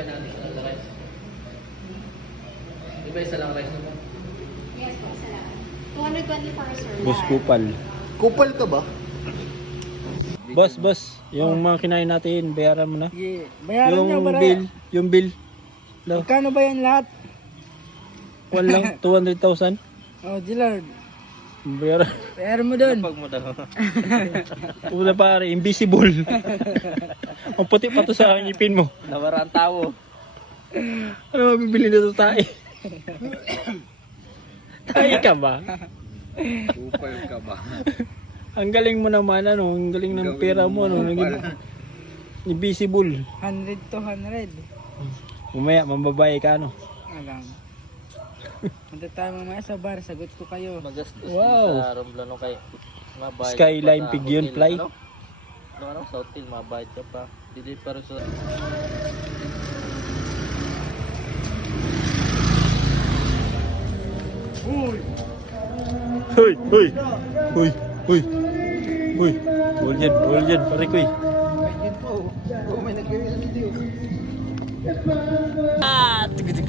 Sabay natin sa rice. Di ba isa lang rice naman? Yes po, isa lang. 220 per sir. Boss Kupal. Kupal ka ba? Boss, yung mga kinain natin, bayaran mo na. Yeah. Bayaran Yung niya ba? bill. No, Magkano ba yan lahat? lang, 200,000. Oh, Gillard. Bayaran. Bayaran mo doon. Pag mo daw. Una pare, invisible. Ang puti pa to sa ngipin mo. Nawara ang tao. Ano mabibili na to tayo? Tayo ka ba? Kupal ka ba? Ang galing mo naman, ano, ang galing ng pera mo, ano, naging invisible. 100 to 100. Mamaya, mambabae ka, ano. Alam. Punta tayo mamaya sa bar, sagot ko kayo. Magastos Wow. sa Romblano kay mabayad Skyline ka pa sa Pigeon hotel, Fly. Ano sa hotel, mabayad ka pa. Dili para sa... Hoy! Bawal yan, pare ko eh. Ayun po. Oh, may nag-video. Ah! Tigitik.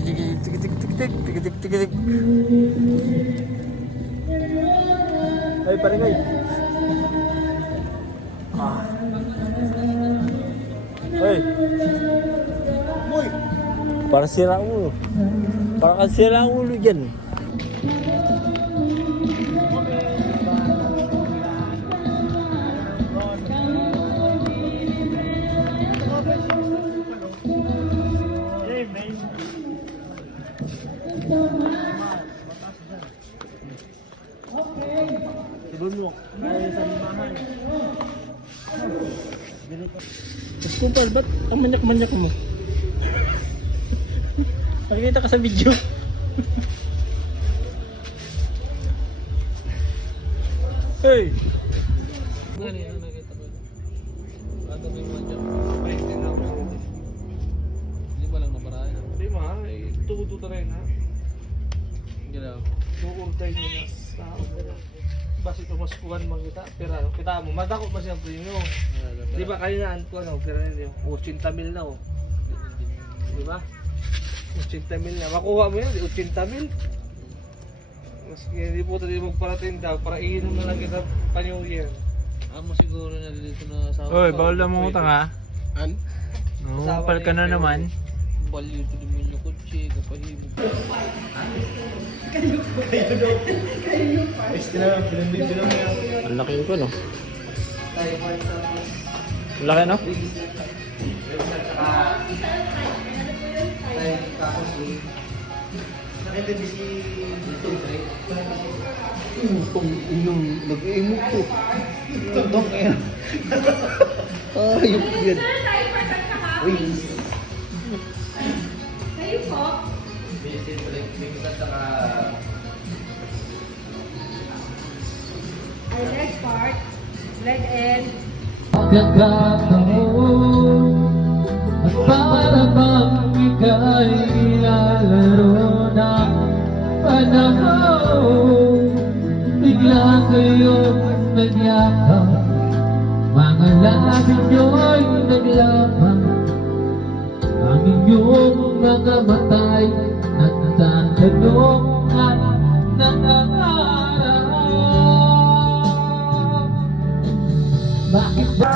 Ay, pare ko eh. Ah. Hey! Boy! Para sira ulo. Para kang sira ulo dyan. Mas kupal, ba't ang manyak-manyak mo? Nakikita ka sa video. Hey! Gani, ano nakita ko? Ano ba yung dyan? Hindi ba lang nabaraya? Hindi ma, tuto rin ha. Ginaw. Kukurtay niya sa basi tumaskuhan man kita. Pero kita mo, madako ba siya premium? Di ba kayo na ko ano, pero hindi 80,000 na oh. Di ba? 80,000 na. Makuha mo yan, 80,000. Maski hindi po tayo magparating daw, para iinom na lang kita pa New Year. Amo siguro na dito na sa... Oy, bawal na mong utang ha. An? No, upal ka na naman. Baliw to naman yung kutsi, kapahimog. Ang laki ko, no? Ang laki, no? Yung nag-iimo ko. Totoo yan. Ayok yan. Uy. Kayo po? Ay, leg part, leg end. Pagkakataon at para bang ika'y lalaro ng panahon. Bigla kayong nagyakap, mga labi nyo'y naglaban. Ang inyong mga matay nagtatanong at nangangarap. Bakit ba?